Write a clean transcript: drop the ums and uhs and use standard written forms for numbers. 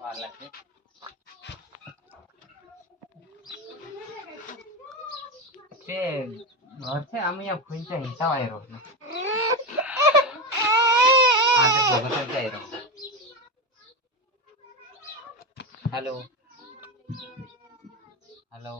వాళ్ళకి ते घर से आम्ही या फोनचा हिस्सा आहे रोज आता बघतच आहे रो हॅलो हॅलो